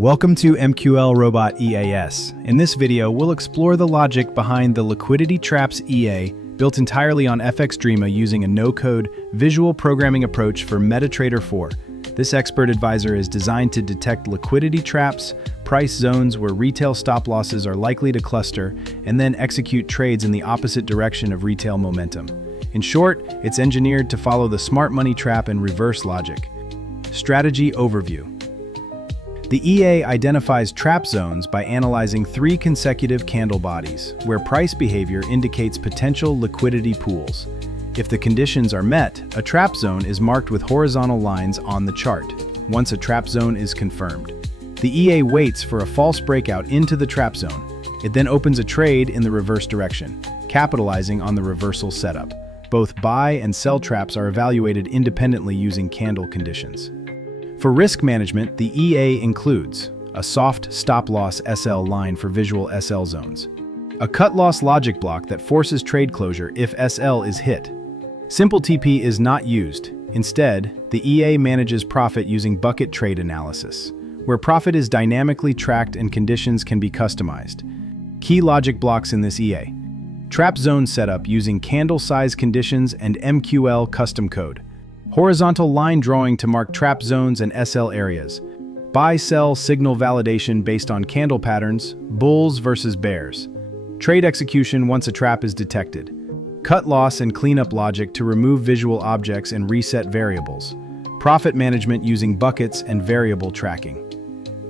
Welcome to Mqlrobot EAS. In this video, we'll explore the logic behind the Liquidity Traps EA, built entirely on FXDreema using a no-code, visual programming approach for MetaTrader 4. This expert advisor is designed to detect liquidity traps, price zones where retail stop losses are likely to cluster, and then execute trades in the opposite direction of retail momentum. In short, it's engineered to follow the smart money trap and reverse logic. Strategy overview. The EA identifies trap zones by analyzing 3 consecutive candle bodies, where price behavior indicates potential liquidity pools. If the conditions are met, a trap zone is marked with horizontal lines on the chart, once a trap zone is confirmed. The EA waits for a false breakout into the trap zone. It then opens a trade in the reverse direction, capitalizing on the reversal setup. Both buy and sell traps are evaluated independently using candle conditions. For risk management, the EA includes a soft stop-loss SL line for visual SL zones, a cut-loss logic block that forces trade closure if SL is hit. Simple TP is not used. Instead, the EA manages profit using bucket trade analysis, where profit is dynamically tracked and conditions can be customized. Key logic blocks in this EA: trap zone setup using candle size conditions and MQL custom code. Horizontal line drawing to mark trap zones and SL areas. Buy-sell signal validation based on candle patterns, bulls versus bears. Trade execution once a trap is detected. Cut loss and cleanup logic to remove visual objects and reset variables. Profit management using buckets and variable tracking.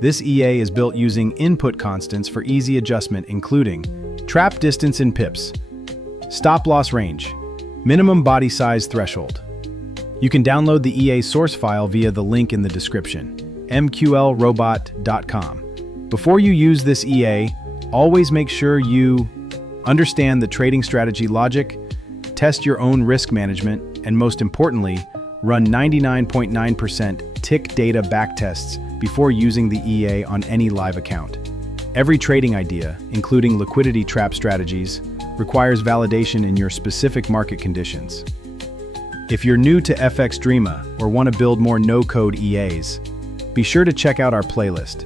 This EA is built using input constants for easy adjustment, including trap distance in pips, stop loss range, minimum body size threshold. You can download the EA source file via the link in the description, mqlrobot.com. Before you use this EA, always make sure you understand the trading strategy logic, test your own risk management, and most importantly, run 99.9% tick data backtests before using the EA on any live account. Every trading idea, including liquidity trap strategies, requires validation in your specific market conditions. If you're new to FXDreema or want to build more no-code EAs, be sure to check out our playlist.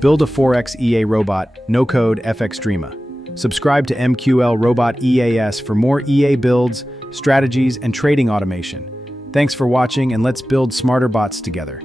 Build a Forex EA robot, no-code FXDreema. Subscribe to Mqlrobot EAS for more EA builds, strategies, and trading automation. Thanks for watching, and let's build smarter bots together.